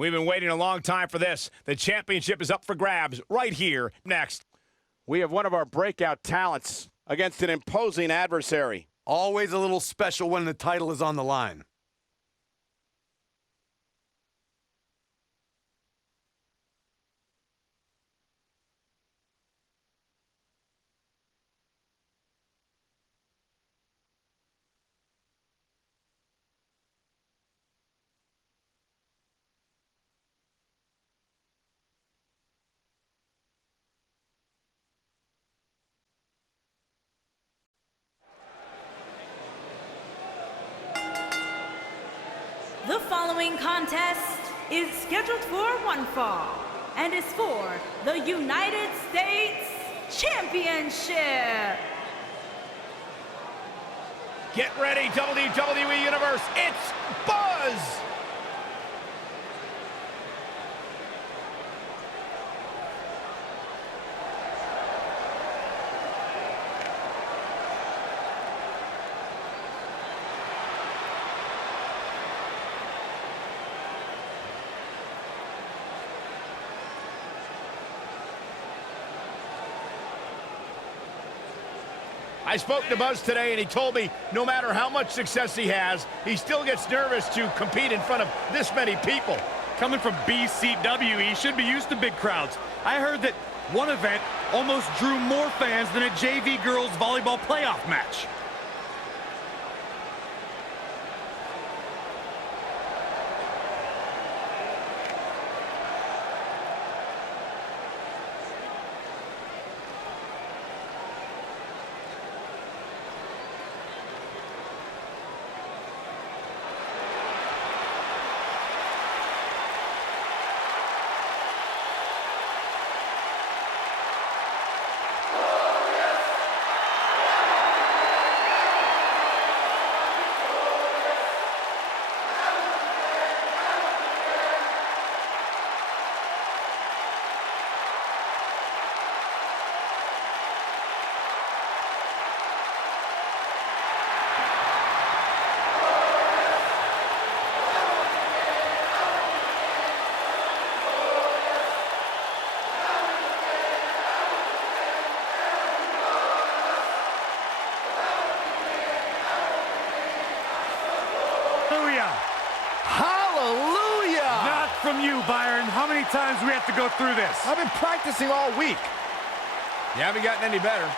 We've been waiting a long time for this. The championship is up for grabs right here next. We have one of our breakout talents against an imposing adversary. Always a little special when the title is on the line. The following contest is scheduled for one fall and is for the United States Championship. Get ready, WWE Universe. It's Buzz! I spoke to Buzz today, and he told me no matter how much success he has, he still gets nervous to compete in front of this many people. Coming from BCW, he should be used to big crowds. I heard that one event almost drew more fans than a JV girls volleyball playoff match. Hallelujah! Not from you, Byron. How many times do we have to go through this? I've been practicing all week. You haven't gotten any better.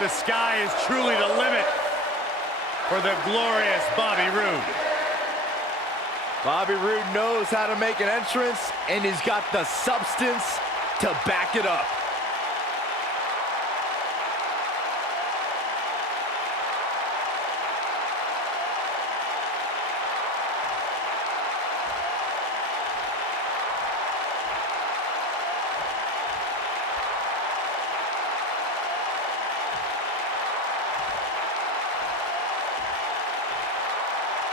The sky is truly the limit for the glorious Bobby Roode. Bobby Roode knows how to make an entrance, and he's got the substance to back it up.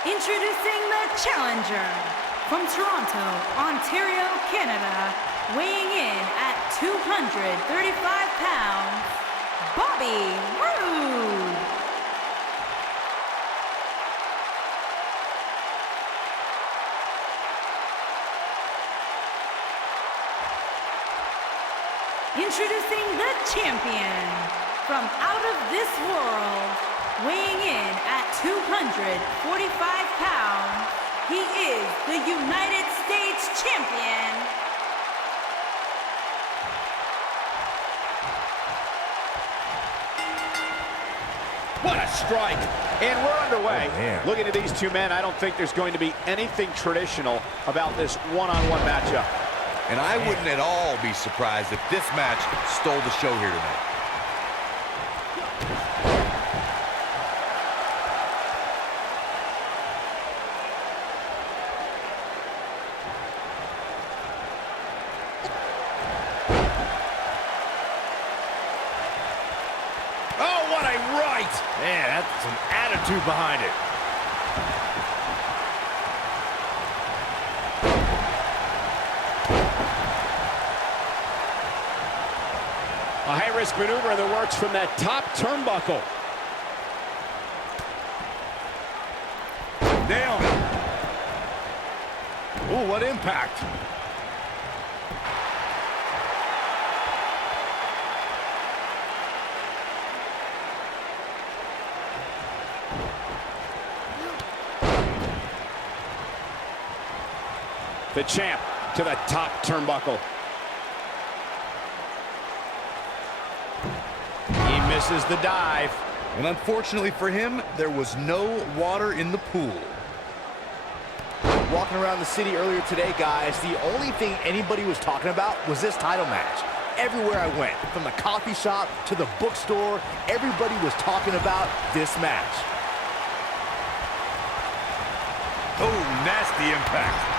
Introducing the challenger from Toronto, Ontario, Canada, weighing in at 235 pounds, Bobby Roode. Introducing the champion from out of this world, weighing in at 245 pounds, he is the United States Champion, What a strike! And we're underway. Looking at these two men, I don't think there's going to be anything traditional about this one-on-one matchup. And I wouldn't at all be surprised if this match stole the show here tonight. Man, that's some attitude behind it. A high-risk maneuver that works from that top turnbuckle. Nailed it. Ooh, what impact. The champ to the top turnbuckle. He misses the dive. And unfortunately for him, there was no water in the pool. Walking around the city earlier today, guys, the only thing anybody was talking about was this title match. Everywhere I went, from the coffee shop to the bookstore, everybody was talking about this match. Oh, nasty impact.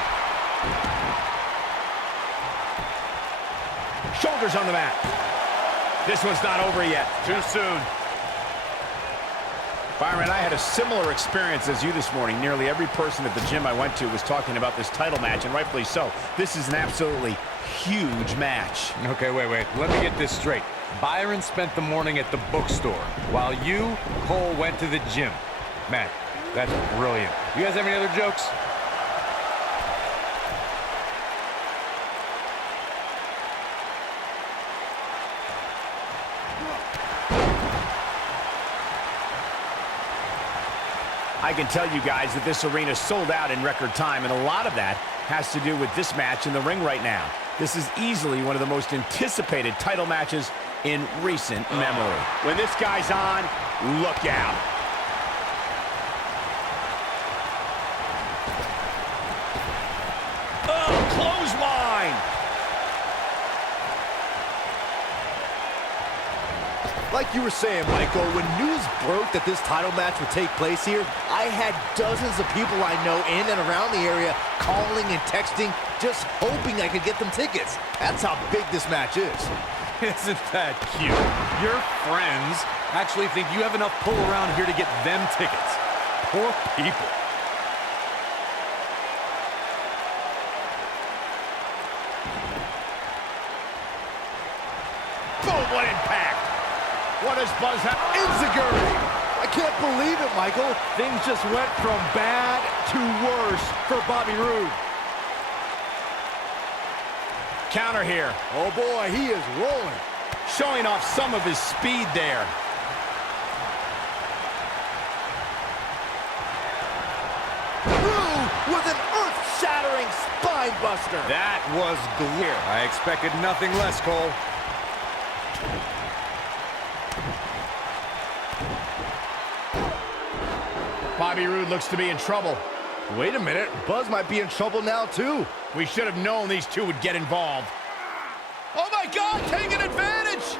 Shoulders on the mat. This one's not over yet. Too soon. Byron, I had a similar experience as you this morning. Nearly every person at the gym I went to was talking about this title match, and rightfully so. This is an absolutely huge match. Okay, wait. Let me get this straight. Byron spent the morning at the bookstore, while you, Cole, went to the gym. Man, that's brilliant. You guys have any other jokes? I can tell you guys that this arena sold out in record time, and a lot of that has to do with this match in the ring right now. This is easily one of the most anticipated title matches in recent memory. When this guy's on, look out. Oh, clothesline! Like you were saying, Michael, when news broke that this title match would take place here, I had dozens of people I know in and around the area calling and texting, just hoping I could get them tickets. That's how big this match is. Isn't that cute? Your friends actually think you have enough pull around here to get them tickets. Poor people. Boom, what impact! What does Buzz have? Enziguri! I can't believe it, Michael. Things just went from bad to worse for Bobby Roode. Counter here. Oh boy, he is rolling. Showing off some of his speed there. Roode with an earth-shattering spine buster. That was clear. I expected nothing less, Cole. Bobby Roode looks to be in trouble. Wait a minute, Buzz might be in trouble now too. We should have known these two would get involved. Oh my God, taking advantage!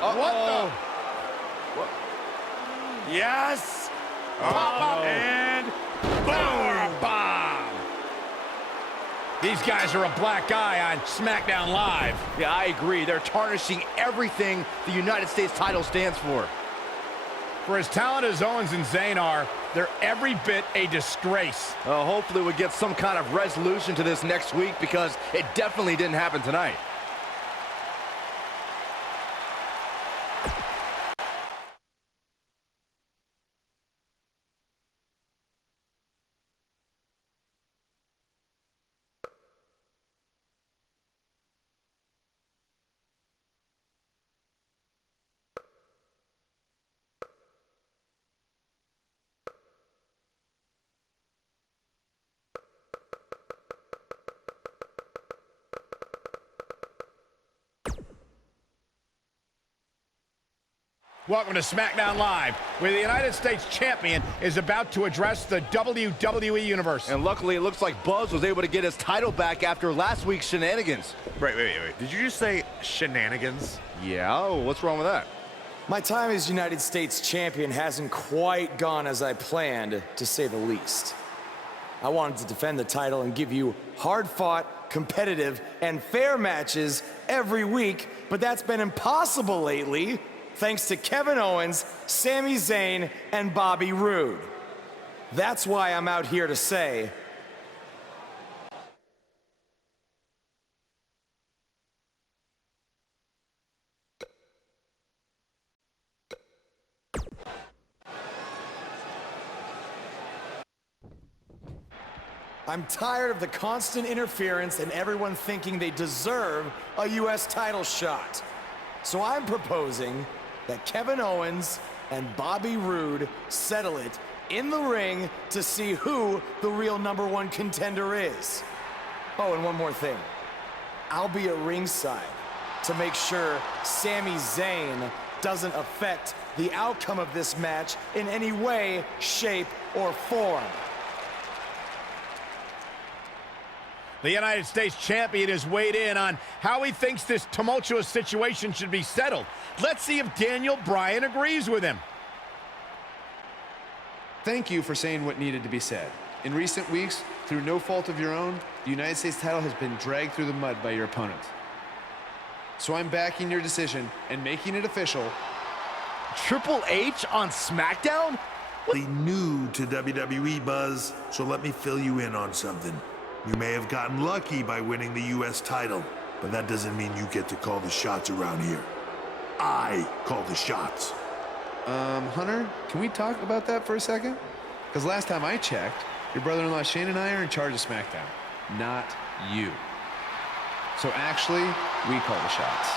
Uh-oh. What the? Yes! And boom! Bomb! These guys are a black eye on SmackDown Live. Yeah, I agree. They're tarnishing everything the United States title stands for. For as talented as Owens and Zayn are, they're every bit a disgrace. Hopefully we get some kind of resolution to this next week, because it definitely didn't happen tonight. Welcome to SmackDown Live, where the United States Champion is about to address the WWE Universe. And luckily, it looks like Buzz was able to get his title back after last week's shenanigans. Wait. Did you just say shenanigans? Yeah, what's wrong with that? My time as United States champion hasn't quite gone as I planned, to say the least. I wanted to defend the title and give you hard-fought, competitive, and fair matches every week, but that's been impossible lately. thanks to Kevin Owens, Sami Zayn, and Bobby Roode. That's why I'm out here to say, I'm tired of the constant interference and everyone thinking they deserve a US title shot. So I'm proposing that Kevin Owens and Bobby Roode settle it in the ring to see who the real #1 contender is. Oh, and one more thing. I'll be at ringside to make sure Sami Zayn doesn't affect the outcome of this match in any way, shape, or form. The United States champion has weighed in on how he thinks this tumultuous situation should be settled. Let's see if Daniel Bryan agrees with him. Thank you for saying what needed to be said. In recent weeks, through no fault of your own, the United States title has been dragged through the mud by your opponent. So I'm backing your decision and making it official. Triple H on SmackDown? New to WWE, Buzz, so let me fill you in on something. You may have gotten lucky by winning the US title, but that doesn't mean you get to call the shots around here. I call the shots. Hunter, can we talk about that for a second? Because last time I checked, your brother-in-law Shane and I are in charge of SmackDown, not you. So actually, we call the shots.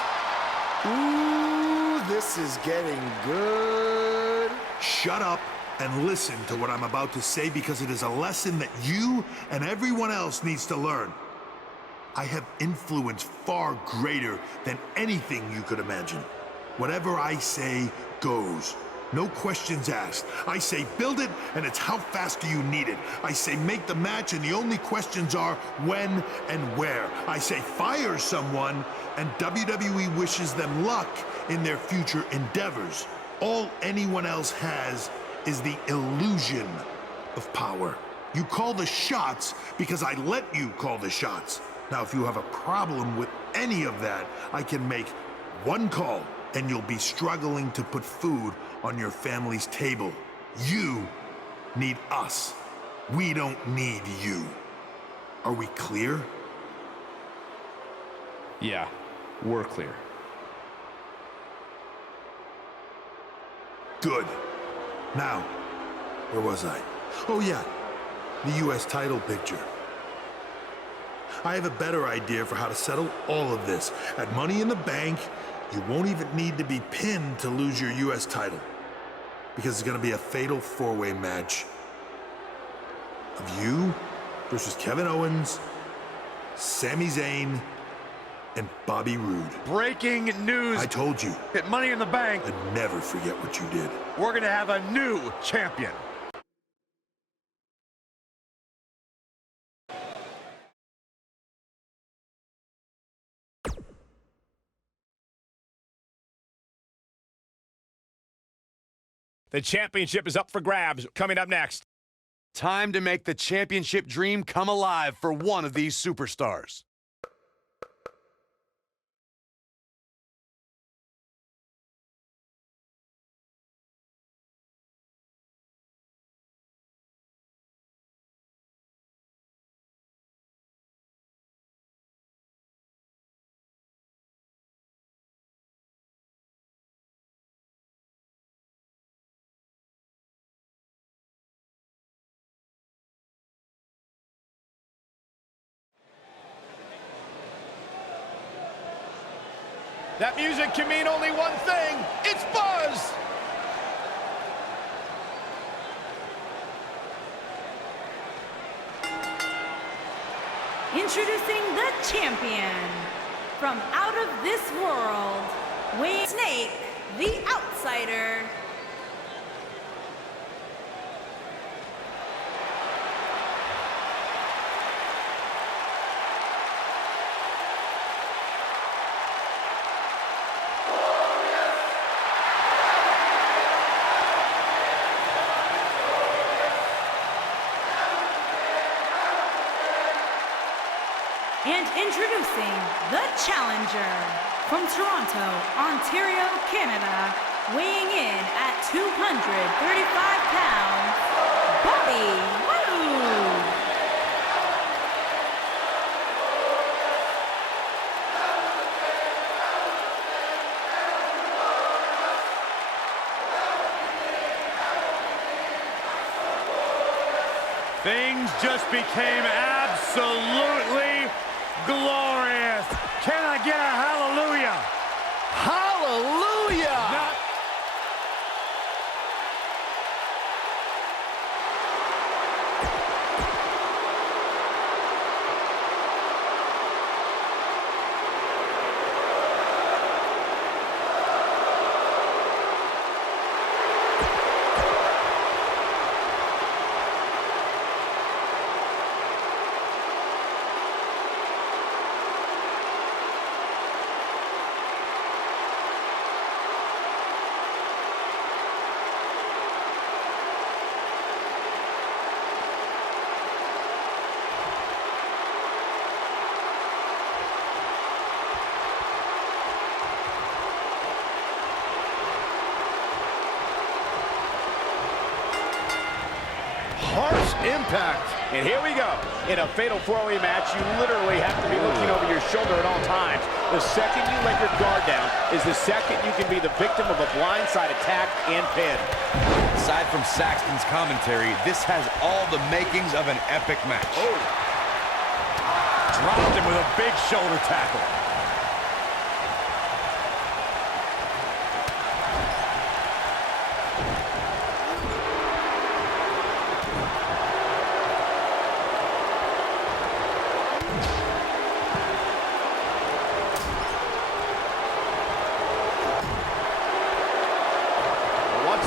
Ooh, this is getting good. Shut up and listen to what I'm about to say, because it is a lesson that you and everyone else needs to learn. I have influence far greater than anything you could imagine. Whatever I say goes. No questions asked. I say build it, and it's how fast do you need it. I say make the match, and the only questions are when and where. I say fire someone, and WWE wishes them luck in their future endeavors. All anyone else has is the illusion of power. You call the shots because I let you call the shots. Now, if you have a problem with any of that, I can make one call, and you'll be struggling to put food on your family's table. You need us. We don't need you. Are we clear? Yeah, we're clear. Good. Now, where was I? Oh yeah, the US title picture. I have a better idea for how to settle all of this. At Money in the Bank, you won't even need to be pinned to lose your US title, because it's gonna be a fatal four-way match of you versus Kevin Owens, Sami Zayn, and Bobby Roode. Breaking news. I told you. At Money in the Bank, I'd never forget what you did. we're going to have a new champion. The championship is up for grabs. Coming up next. Time to make the championship dream come alive for one of these superstars. That music can mean only one thing. It's buzz! Introducing the champion from out of this world, Snake, the Outsider. And introducing the challenger from Toronto, Ontario, Canada, weighing in at 235 pounds, Bobby Roode. Things just became absolutely glorious. Can I get a hallelujah? Hallelujah! Not Harsh impact. And here we go. In a fatal four-way match, you literally have to be looking over your shoulder at all times. The second you let your guard down is the second you can be the victim of a blindside attack and pin. Aside from Saxton's commentary, this has all the makings of an epic match. Dropped him with a big shoulder tackle.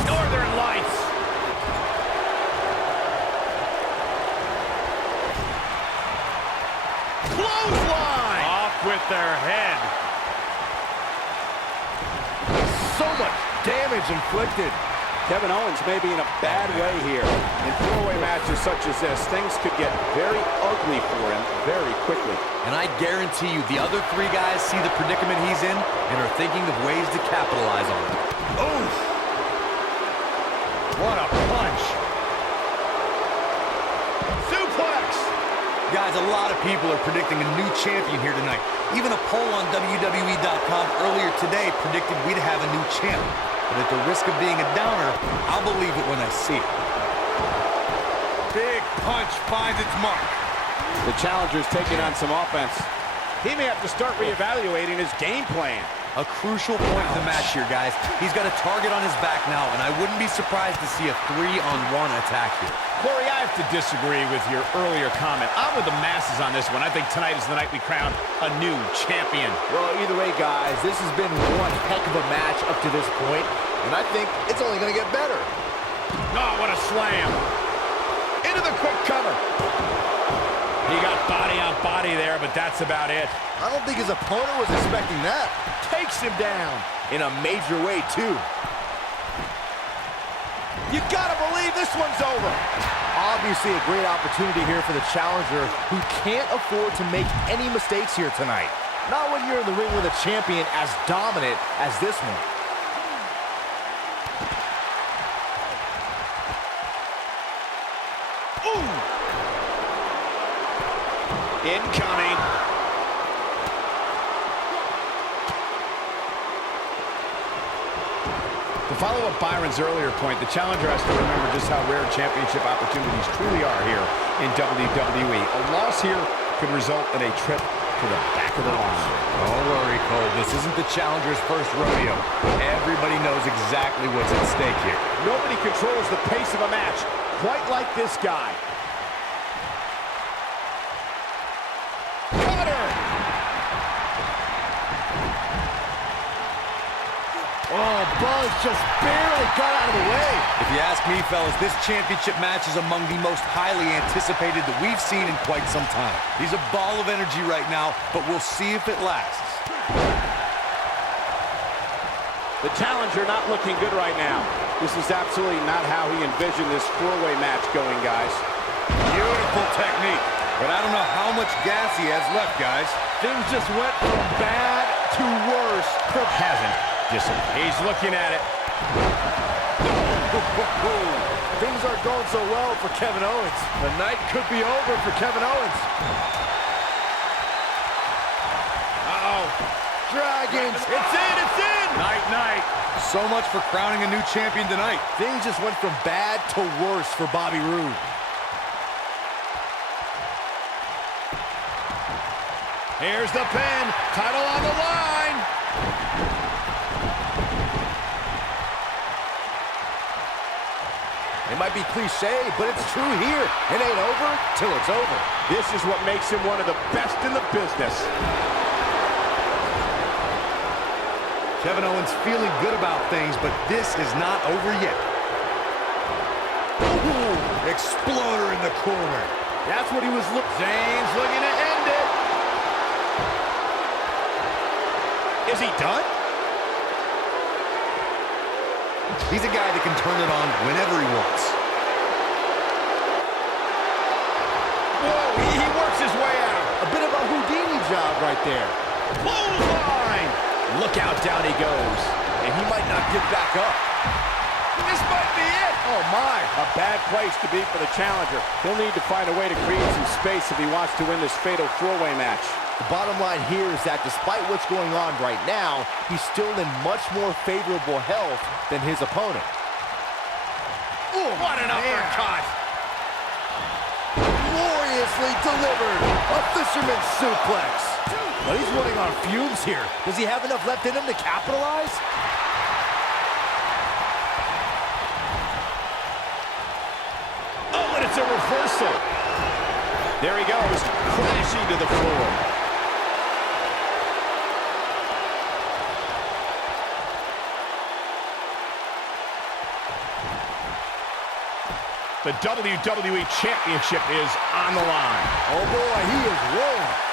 Northern Lights. Clothesline! off with their head. So much damage inflicted. Kevin Owens may be in a bad way here. In four-way matches such as this, things could get very ugly for him very quickly. And I guarantee you the other three guys see the predicament he's in and are thinking of ways to capitalize on it. Oof! What a punch! Suplex! Guys, a lot of people are predicting a new champion here tonight. Even a poll on WWE.com earlier today predicted we'd have a new champ. But at the risk of being a downer, I'll believe it when I see it. Big punch finds its mark. The challenger's taking on some offense. He may have to start reevaluating his game plan. A crucial point in the match here, guys. He's got a target on his back now, and I wouldn't be surprised to see a 3-on-1 attack here. Corey, I have to disagree with your earlier comment. I'm with the masses on this one. I think tonight is the night we crown a new champion. Well, either way, guys, this has been one heck of a match up to this point, and I think it's only going to get better. Oh, what a slam. Into the quick cover. He got body on body there, but that's about it. I don't think his opponent was expecting that. Takes him down in a major way, too. You gotta believe this one's over. Obviously a great opportunity here for the challenger, who can't afford to make any mistakes here tonight. Not when you're in the ring with a champion as dominant as this one. Ooh! Incoming. To follow up Byron's earlier point, the challenger has to remember just how rare championship opportunities truly are here in WWE. A loss here could result in a trip to the back of the line. Don't worry, Cole. This isn't the challenger's first rodeo. Everybody knows exactly what's at stake here. Nobody controls the pace of a match quite like this guy. Oh, Buzz just barely got out of the way. If you ask me, fellas, this championship match is among the most highly anticipated that we've seen in quite some time. He's a ball of energy right now, but we'll see if it lasts. The challenger not looking good right now. This is absolutely not how he envisioned this four-way match going, guys. Beautiful technique. But I don't know how much gas he has left, guys. Things just went from bad to worse. Hasn't. He's looking at it. Things aren't going so well for Kevin Owens. The night could be over for Kevin Owens. Uh-oh. Dragons. It's in, it's in! Night, night. So much for crowning a new champion tonight. Things just went from bad to worse for Bobby Roode. Here's the pin. Title on the line. It might be cliche, but it's true here. It ain't over till it's over. This is what makes him one of the best in the business. Kevin Owens feeling good about things, but this is not over yet. Ooh, exploder in the corner. That's what he was looking. Zayn's looking to end it. Is he done? He's a guy that can turn it on whenever he wants. Whoa, he works his way out. A bit of a Houdini job right there. Clothesline. Look out, down he goes. And he might not get back up. This might be it. Oh, my. A bad place to be for the challenger. He'll need to find a way to create some space if he wants to win this fatal four-way match. The bottom line here is that despite what's going on right now, he's still in much more favorable health than his opponent. Ooh, what an uppercut. Gloriously delivered. A fisherman's suplex. But he's running on fumes here. Does he have enough left in him to capitalize? Oh, and it's a reversal. There he goes, crashing to the floor. The WWE Championship is on the line. Oh, boy, he is rolling.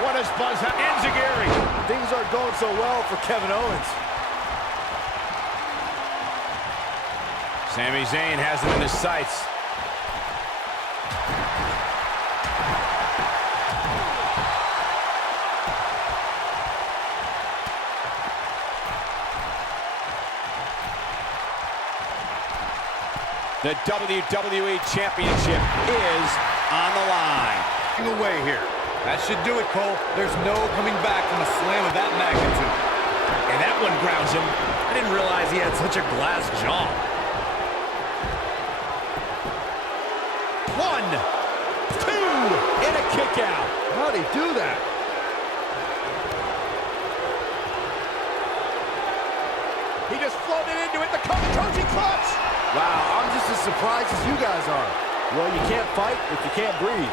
What does Buzz have? Enziguri. Things aren't going so well for Kevin Owens. Sami Zayn has him in his sights. The WWE Championship is on the line. Away here. That should do it, Cole. There's no coming back from a slam of that magnitude. And that one grounds him. I didn't realize he had such a glass jaw. 1, 2, and a kick out. How'd he do that? He just floated into it. The Koji clutch. Wow, I'm just as surprised as you guys are. Well, you can't fight if you can't breathe.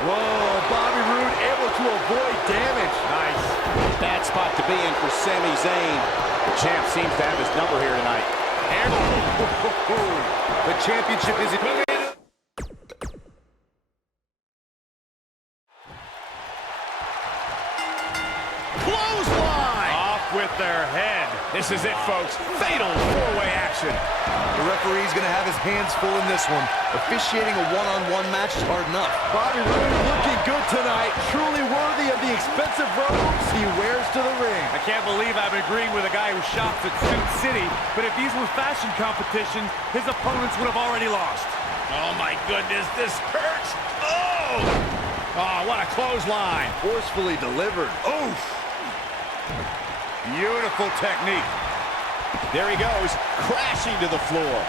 Whoa, Bobby Roode able to avoid damage. Nice. Bad spot to be in for Sami Zayn. The champ seems to have his number here tonight. The championship is in. Clothesline! Off with their head. This is it, folks. Fatal four-way action. The referee's going to have his hands full in this one. Officiating a one-on-one match is hard enough. Bobby Roode looking good tonight. Truly worthy of the expensive robes he wears to the ring. I can't believe I'm agreeing with a guy who shops at Suit City, but if these were fashion competitions, his opponents would have already lost. Oh, my goodness, this hurts. Oh! Oh, what a clothesline. Forcefully delivered. Oof! Beautiful technique. There he goes, crashing to the floor.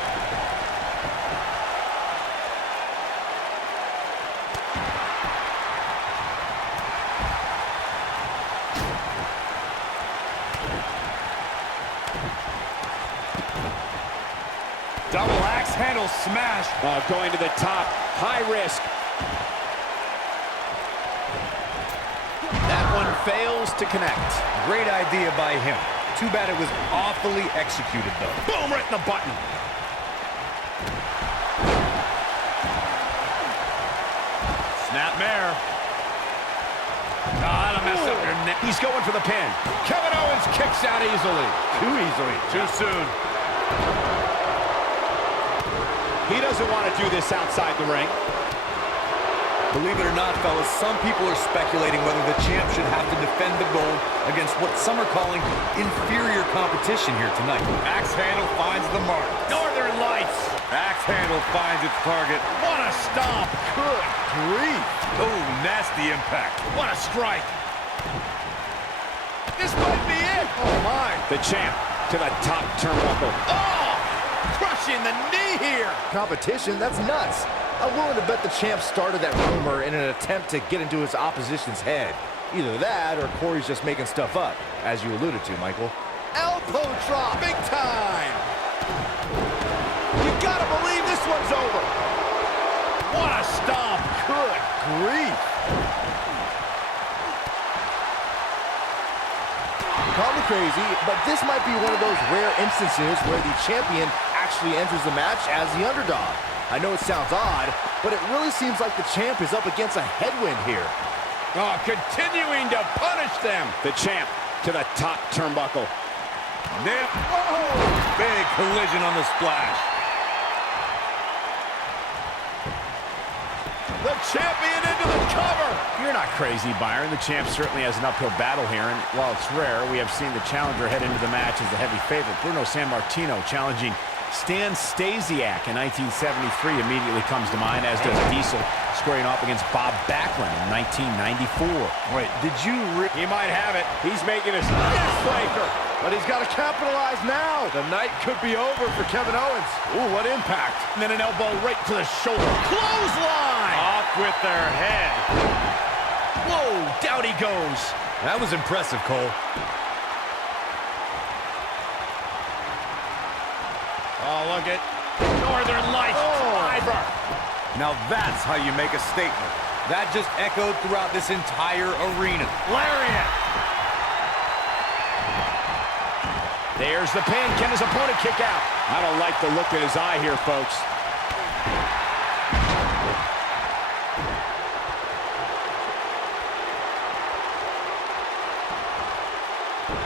Double axe handle smash. Going to the top, high risk. That one fails to connect. Great idea by him. Too bad it was awfully executed, though. Boom, right in the button. Snapmare. That'll mess up your neck. He's going for the pin. Kevin Owens kicks out easily. Too easily. Too soon. He doesn't want to do this outside the ring. Believe it or not, fellas, some people are speculating whether the champ should have to defend the gold against what some are calling inferior competition here tonight. Axe handle finds the mark. Northern Lights. Axe handle finds its target. What a stomp. Good grief. Oh, nasty impact. What a strike. This might be it. Oh, my. The champ to the top turnbuckle. Oh, crushing the knee here. Competition? That's nuts. I'm willing to bet the champ started that rumor in an attempt to get into his opposition's head. Either that, or Corey's just making stuff up, as you alluded to, Michael. Elbow drop, big time. You gotta believe this one's over. What a stomp. Good grief. Call me crazy, but this might be one of those rare instances where the champion actually enters the match as the underdog. I know it sounds odd, but it really seems like the champ is up against a headwind here. Oh, continuing to punish them. The champ to the top turnbuckle. Nail. Whoa! Big collision on the splash. The champion into the cover. You're not crazy, Byron. The champ certainly has an uphill battle here, and while it's rare, we have seen the challenger head into the match as the heavy favorite. Bruno Sammartino challenging Stan Stasiak in 1973 immediately comes to mind, as does Diesel squaring off against Bob Backlund in 1994. Wait, did you He might have it. He's making a flaker, but he's got to capitalize now. The night could be over for Kevin Owens. Ooh, what impact. And then an elbow right to the shoulder. Clothesline! Off with their head. Whoa, down he goes. That was impressive, Cole. Oh, look at Northern Lights. Driver. Now that's how you make a statement. That just echoed throughout this entire arena. Lariat. There's the pin. Can his opponent kick out? I don't like the look in his eye here, folks.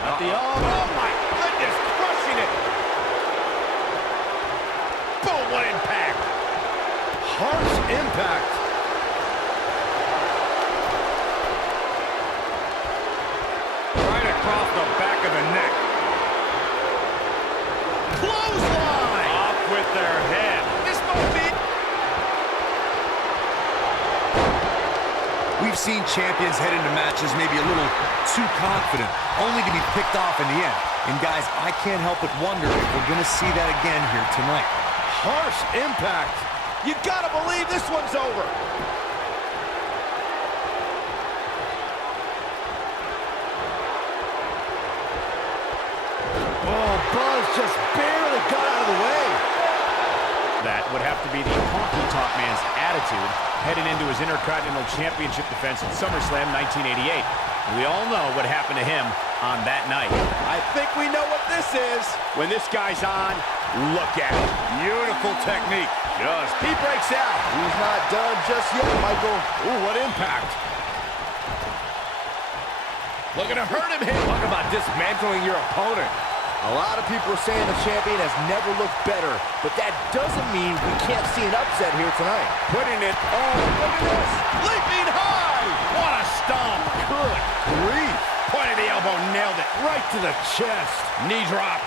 At the oh my goodness, crushing it. Boom, what impact. Harsh impact. Right across the back of the neck. Clothesline. Off with their head. This might be. We've seen champions head into matches maybe a little too confident, only to be picked off in the end. And guys, I can't help but wonder if we're going to see that again here tonight. Harsh impact. You gotta believe this one's over. Oh, Buzz just barely got out of the way. That would have to be the honky-tonk man's attitude heading into his Intercontinental Championship defense at SummerSlam 1988. We all know what happened to him on that night. I think we know what this is. When this guy's on, look at it. Beautiful technique. He breaks out. He's not done just yet, Michael. Ooh, what impact. Looking to hurt him here. Talk about dismantling your opponent. A lot of people are saying the champion has never looked better, but that doesn't mean we can't see an upset here tonight. Putting it, oh, look at this. Leaping high. What a stomp. Good grief. Point of the elbow, nailed it. Right to the chest. Knee drop.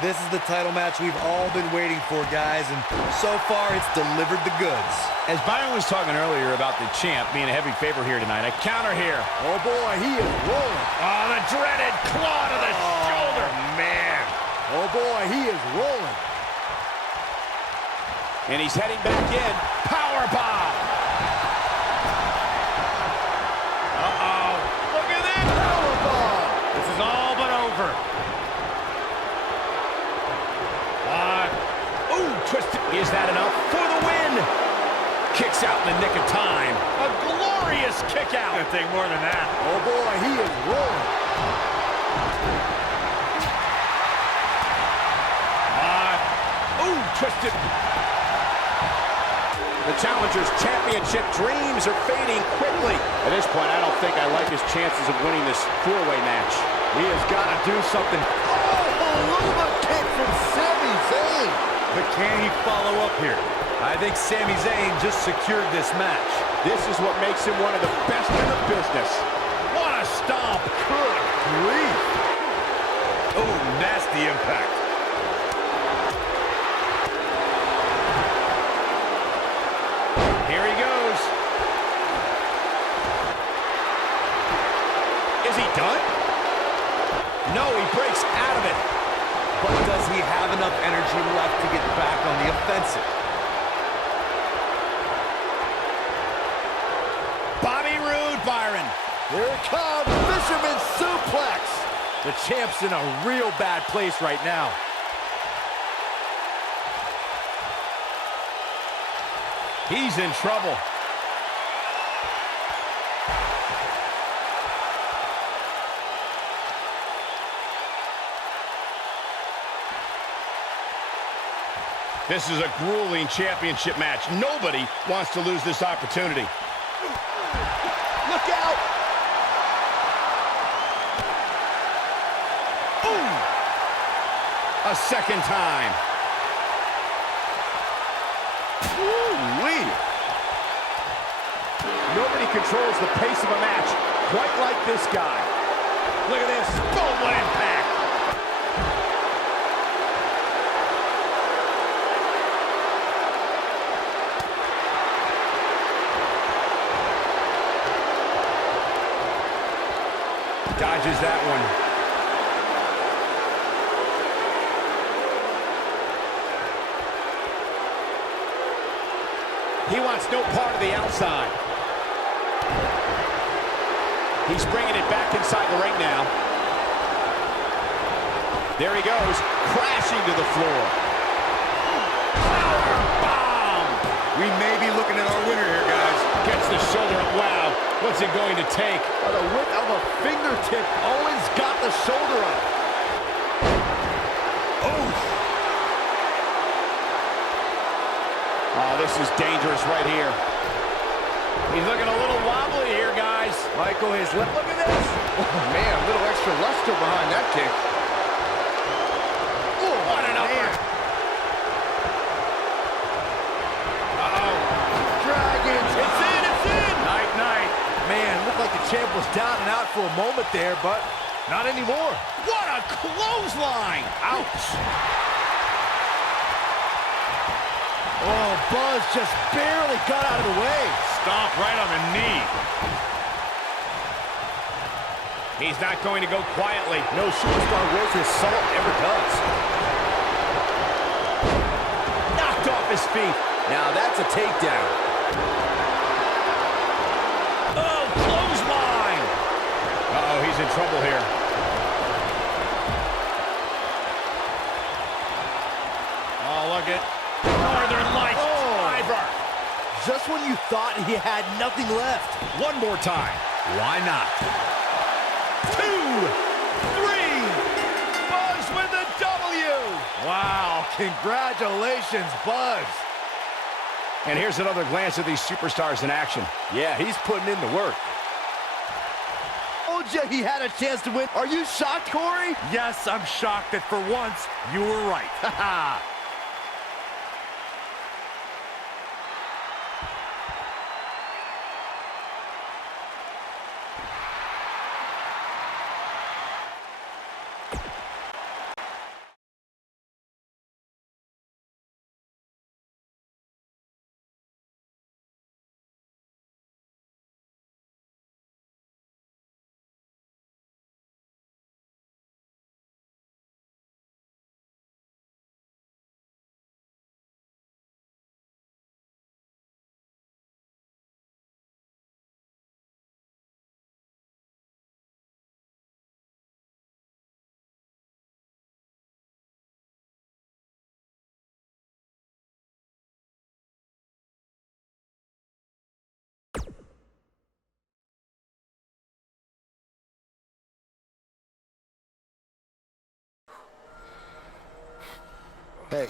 This is the title match we've all been waiting for, guys, and so far it's delivered the goods. As Byron was talking earlier about the champ being a heavy favorite here tonight, a counter here. Oh, boy, he is rolling. Oh, the dreaded claw to the shoulder. Man. Oh, boy, he is rolling. And he's heading back in. Power bomb. Uh-oh. Look at this. Power bomb. This is all but over. Ooh, twisted. Is that enough for the win? Kicks out in the nick of time. A glorious kick out. Gonna take more than that. Oh, boy, he is rolling. Ooh, twisted. The challenger's championship dreams are fading quickly. At this point, I don't think I like his chances of winning this four-way match. He has got to do something. Oh, look at the kick from Sami Zayn. But can he follow up here? I think Sami Zayn just secured this match. This is what makes him one of the best in the business. What a stomp. Good grief. Oh, nasty impact. Here he goes. Is he done? No, he breaks out of it. But does he have enough energy left to get back on the offensive? Bobby Roode, Byron. Here it comes, Fisherman suplex. The champ's in a real bad place right now. He's in trouble. This is a grueling championship match. Nobody wants to lose this opportunity. Look out! Boom! A second time. Ooh-wee. Nobody controls the pace of a match quite like this guy. Look at this. Boom, what impact. Dodges that one. He wants no part of the outside. He's bringing it back inside the ring now. There he goes, crashing to the floor. Power bomb! We may be looking at our winner here, guys. Gets the shoulder up. Wow, what's it going to take? By the width of a fingertip, Owens got the shoulder up. Oh, this is dangerous right here. He's looking a little wobbly here, guys. Michael, his left. Look at this. Oh, man, a little extra luster behind that kick. Ooh, what an upper. Uh-oh. Dragons. It's in, it's in. Night, night. Man, looked like the champ was down and out for a moment there, but not anymore. What a clothesline. Ouch. Oh, Buzz just barely got out of the way. Stomp right on the knee. He's not going to go quietly. No superstar worth his salt ever does. Knocked off his feet. Now that's a takedown. Oh, clothesline. Uh-oh, he's in trouble here. Oh, look at Northern Lights driver. Just when you thought he had nothing left. One more time. Why not? 2, 3. Buzz with the W. Wow, congratulations, Buzz. And here's another glance at these superstars in action. Yeah, he's putting in the work. Told you he had a chance to win. Are you shocked, Corey? Yes, I'm shocked that for once you were right. Haha. Hey,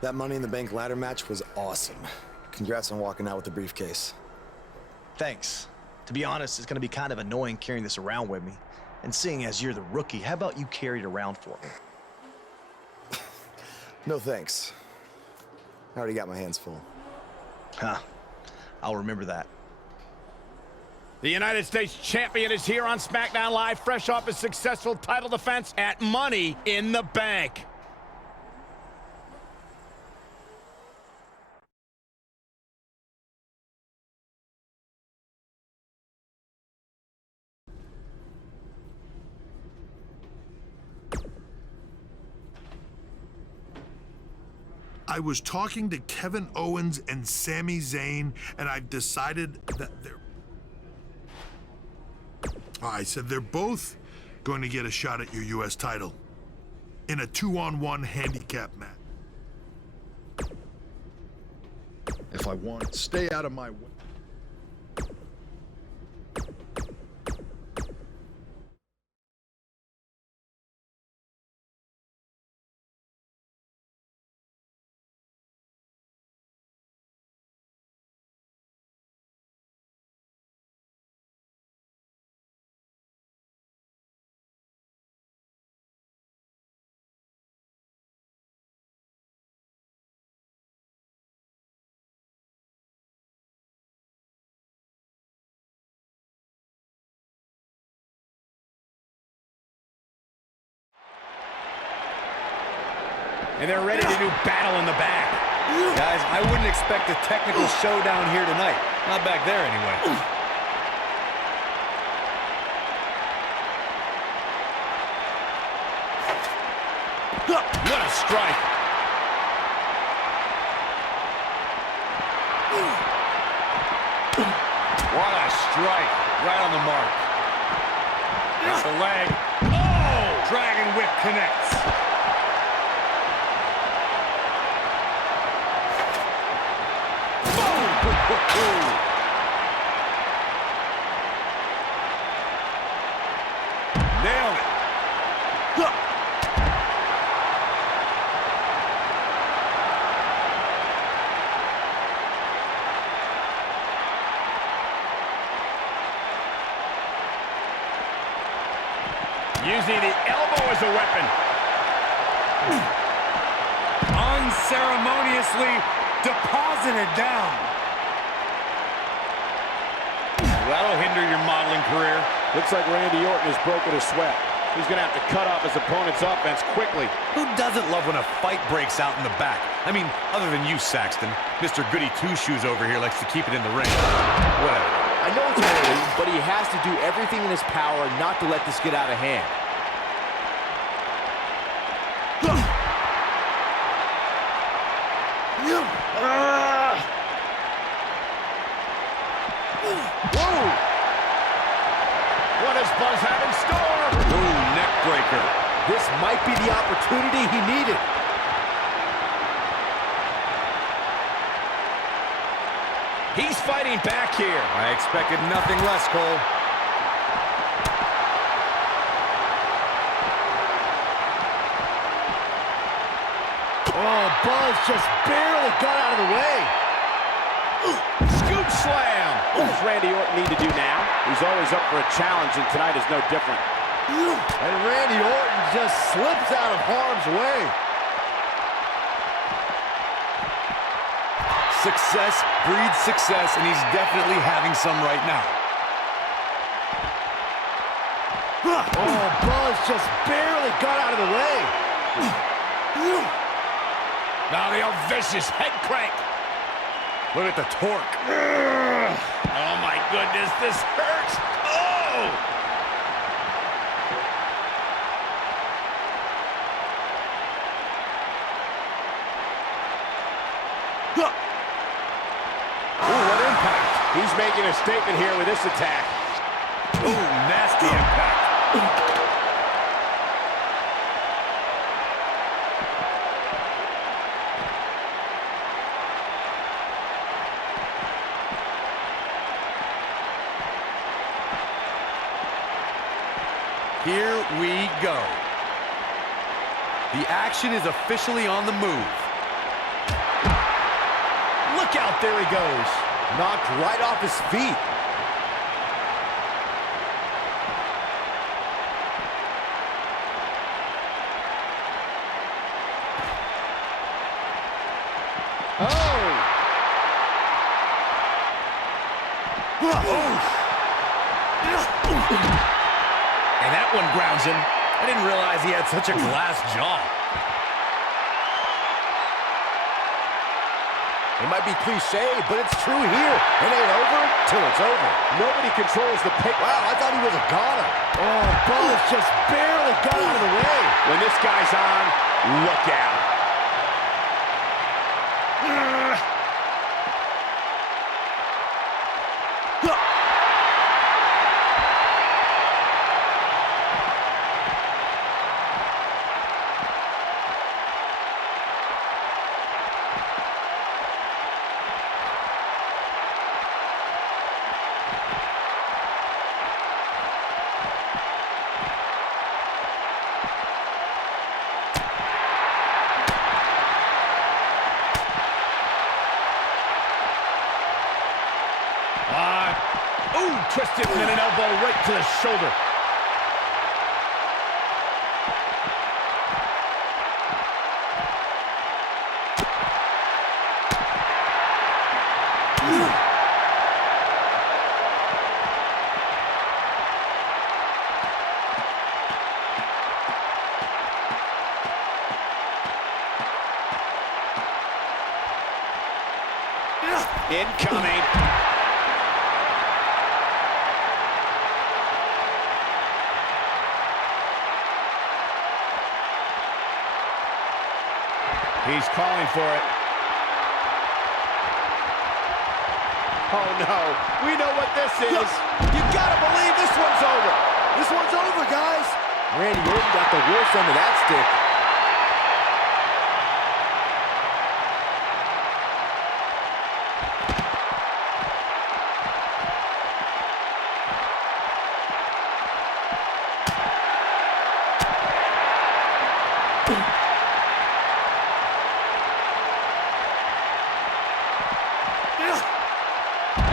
that Money in the Bank ladder match was awesome. Congrats on walking out with the briefcase. Thanks. To be honest, it's going to be kind of annoying carrying this around with me. And seeing as you're the rookie, how about you carry it around for me? No thanks. I already got my hands full. Huh. I'll remember that. The United States champion is here on SmackDown Live, fresh off his successful title defense at Money in the Bank. I was talking to Kevin Owens and Sami Zayn, and I've decided that I said they're both going to get a shot at your U.S. title in a 2-on-1 handicap match. If I want, stay out of my way. And they're ready to do battle in the back. Guys, I wouldn't expect a technical showdown here tonight. Not back there, anyway. What a strike. What a strike. Right on the mark. That's the leg. Oh! Dragon whip connects. Nailed it. Using the elbow as a weapon. Unceremoniously deposited down. That'll hinder your modeling career. Looks like Randy Orton has broken a sweat. He's going to have to cut off his opponent's offense quickly. Who doesn't love when a fight breaks out in the back? I mean, other than you, Saxton. Mr. Goody Two-Shoes over here likes to keep it in the ring. Whatever. I know it's early, but he has to do everything in his power not to let this get out of hand. Whoa! What does Buzz have in store? Ooh, neck breaker. This might be the opportunity he needed. He's fighting back here. I expected nothing less, Cole. Oh, Buzz just barely got out of the way. Scoop slam. What does Randy Orton need to do now? He's always up for a challenge, and tonight is no different. And Randy Orton just slips out of harm's way. Success breeds success, and he's definitely having some right now. Oh, Buzz just barely got out of the way. Now the old vicious head crank. Look at the torque. Oh my goodness, this hurts. Oh! Ooh, what impact. He's making a statement here with this attack. Ooh, nasty impact. Here we go. The action is officially on the move. Look out, there he goes. Knocked right off his feet. And that one grounds him. I didn't realize he had such a glass jaw. It might be cliche, but it's true here. It ain't over till it's over. Nobody controls the pick. Wow, I thought he was a goner. Oh, Buzz just barely got out of the way. When this guy's on, look out. Twisted and then an elbow right to the shoulder. Incoming. He's calling for it. Oh, no. We know what this is. You gotta believe this one's over. This one's over, guys. Randy Orton got the worst end of that stick.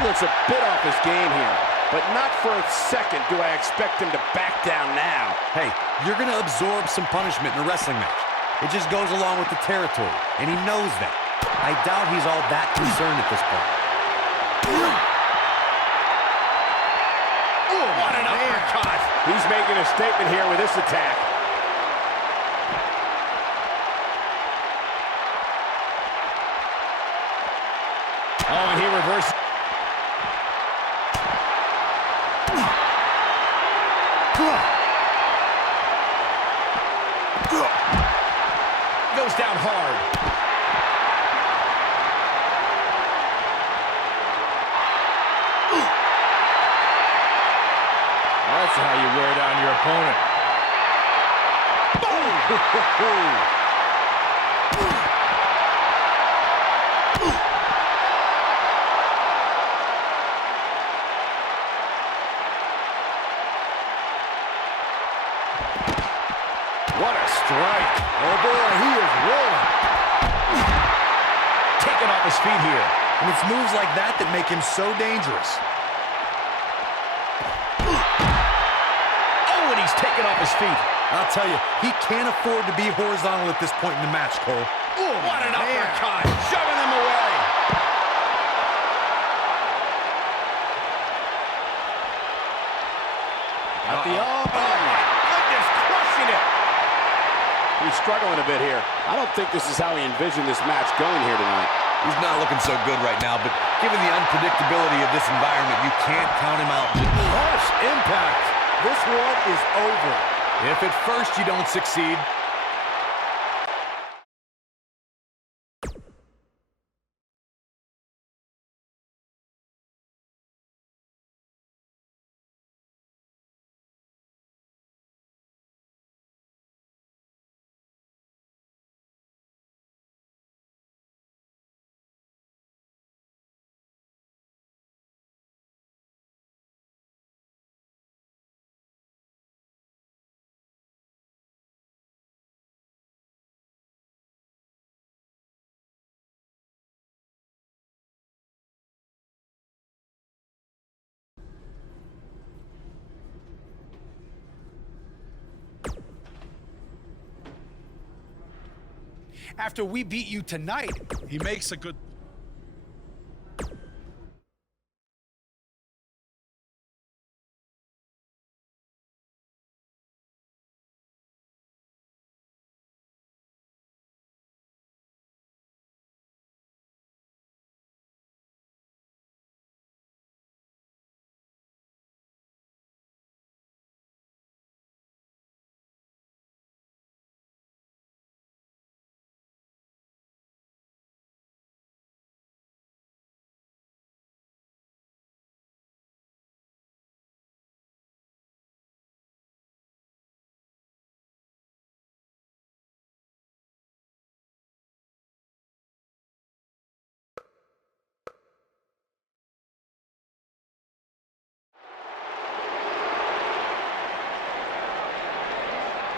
Looks a bit off his game here, but not for a second do I expect him to back down now. Hey, you're going to absorb some punishment in a wrestling match. It just goes along with the territory, and he knows that. I doubt he's all that concerned at this point. Oh, what an uppercut! He's making a statement here with this attack. Oh, and he reverses. Goes down hard. That's how you wear down your opponent. What a strike. Oh, boy, he is rolling. Taken off his feet here. And it's moves like that that make him so dangerous. Oh, and he's taken off his feet. I'll tell you, he can't afford to be horizontal at this point in the match, Cole. Oh, what an uppercut. Shoving him away. Got the elbow. Oh, my goodness, crushing it. He's struggling a bit here. I don't think this is how he envisioned this match going here tonight. He's not looking so good right now, but given the unpredictability of this environment, you can't count him out. Harsh impact. This one is over. If at first you don't succeed, after we beat you tonight. He makes a good...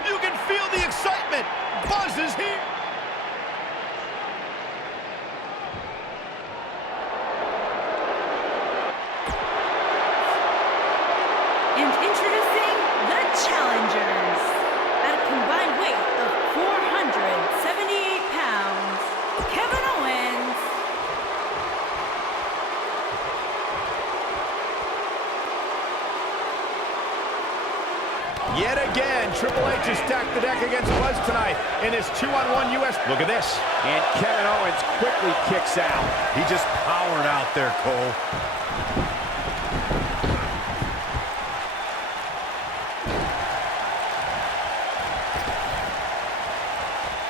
You can feel the excitement. Buzz is here. And introducing the challengers. At a combined weight of 478 pounds, Kevin Owens. Yet again, Triple H has stacked the deck against Buzz tonight in his 2-on-1 U.S. Look at this. And Kevin Owens quickly kicks out. He just powered out there, Cole.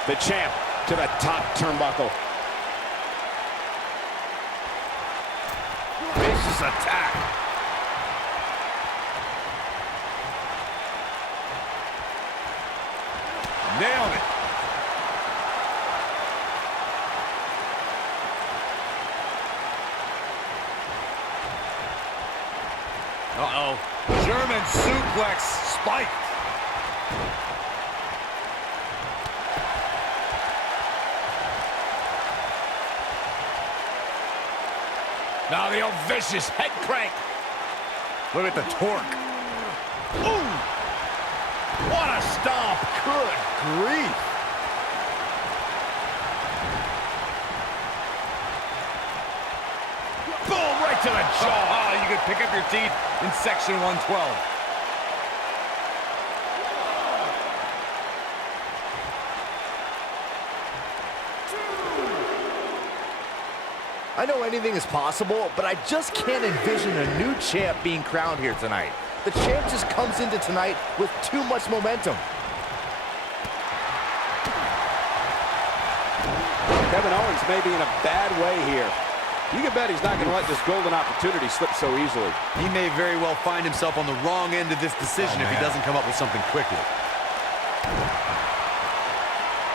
The champ to the top turnbuckle. Vicious attack. Nailed it. Uh-oh. German suplex spiked. Now the old vicious head crank. Look at the torque. Ooh! What a stomp. Good grief. Boom, right to the jaw. Oh, you could pick up your teeth in section 112. I know anything is possible, but I just can't envision a new champ being crowned here tonight. The champ just comes into tonight with too much momentum. Kevin Owens may be in a bad way here. You can bet he's not going to let this golden opportunity slip so easily. He may very well find himself on the wrong end of this decision if he doesn't come up with something quickly.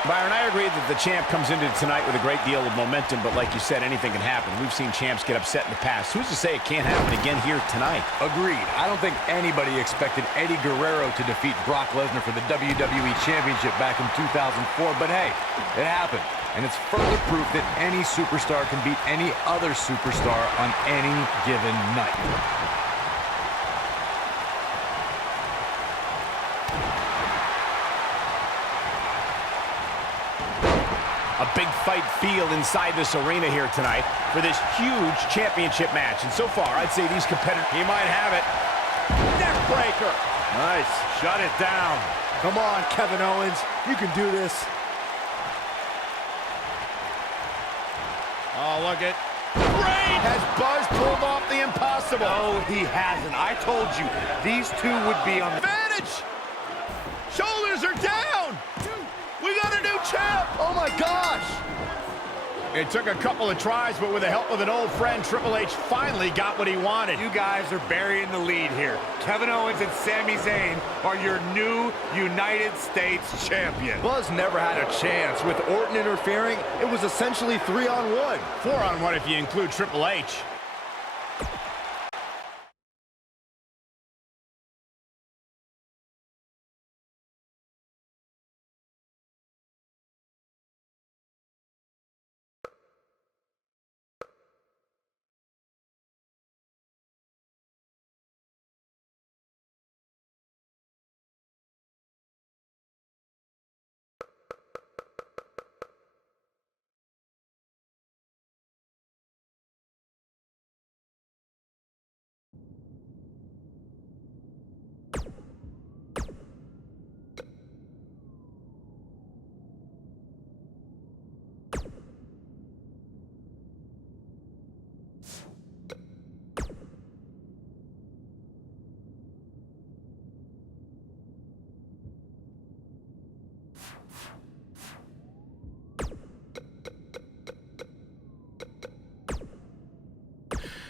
Byron, I agree that the champ comes into tonight with a great deal of momentum, but like you said, anything can happen. We've seen champs get upset in the past. Who's to say it can't happen again here tonight? Agreed. I don't think anybody expected Eddie Guerrero to defeat Brock Lesnar for the WWE Championship back in 2004, but hey, it happened. And it's further proof that any superstar can beat any other superstar on any given night. A big fight feel inside this arena here tonight for this huge championship match. And so far, I'd say these competitors... He might have it. Neck breaker. Nice. Shut it down. Come on, Kevin Owens. You can do this. Oh, look at... Great! Has Buzz pulled off the impossible? No, he hasn't. I told you, these two would be on the... Advantage! Shoulders are down! We got a new champ! Oh, my gosh! It took a couple of tries, but with the help of an old friend, Triple H finally got what he wanted. You guys are burying the lead here. Kevin Owens and Sami Zayn are your new United States champion. Buzz never had a chance. With Orton interfering, it was essentially 3-on-1. 4-on-1 if you include Triple H.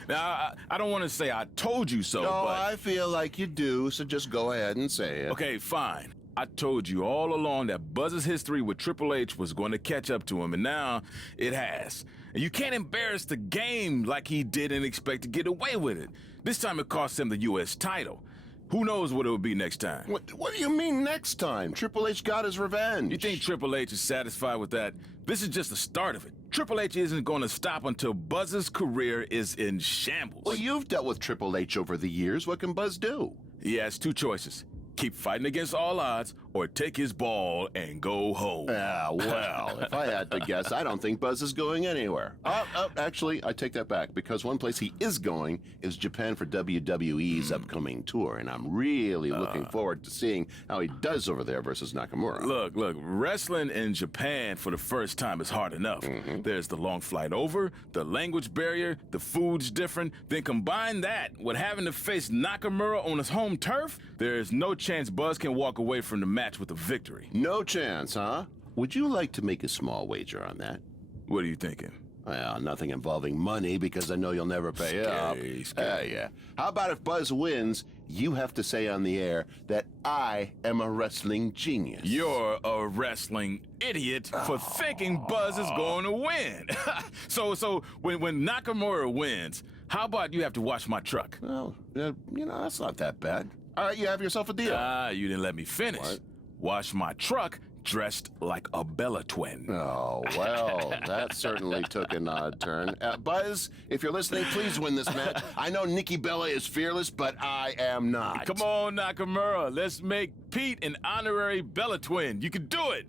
Now, I don't want to say I told you so, No, but... I feel like you do, so just go ahead and say it. Okay, fine. I told you all along that Buzz's history with Triple H was going to catch up to him, and now it has. And you can't embarrass the game like he did and expect to get away with it. This time it cost him the U.S. title. Who knows what it will be next time? What do you mean next time? Triple H got his revenge. You think Triple H is satisfied with that? This is just the start of it. Triple H isn't going to stop until Buzz's career is in shambles. Well, you've dealt with Triple H over the years. What can Buzz do? He has two choices. Keep fighting against all odds, or take his ball and go home. Well, if I had to guess, I don't think Buzz is going anywhere. Actually, I take that back, because one place he is going is Japan for WWE's upcoming tour, and I'm really looking forward to seeing how he does over there versus Nakamura. Look, wrestling in Japan for the first time is hard enough. There's the long flight over, the language barrier, the food's different. Then combine that with having to face Nakamura on his home turf, there's no chance Buzz can walk away from the match with a victory. No chance, huh? Would you like to make a small wager on that? What are you thinking? Well, nothing involving money, because I know you'll never pay up. Yeah. How about if Buzz wins, you have to say on the air that I am a wrestling genius. You're a wrestling idiot for thinking Buzz is going to win. So when Nakamura wins, how about you have to wash my truck? Well, that's not that bad. All right, you have yourself a deal. You didn't let me finish. What? Wash my truck dressed like a Bella twin. Oh, well, that certainly took an odd turn. Buzz, if you're listening, please win this match. I know Nikki Bella is fearless, but I am not. Come on, Nakamura. Let's make Pete an honorary Bella twin. You can do it.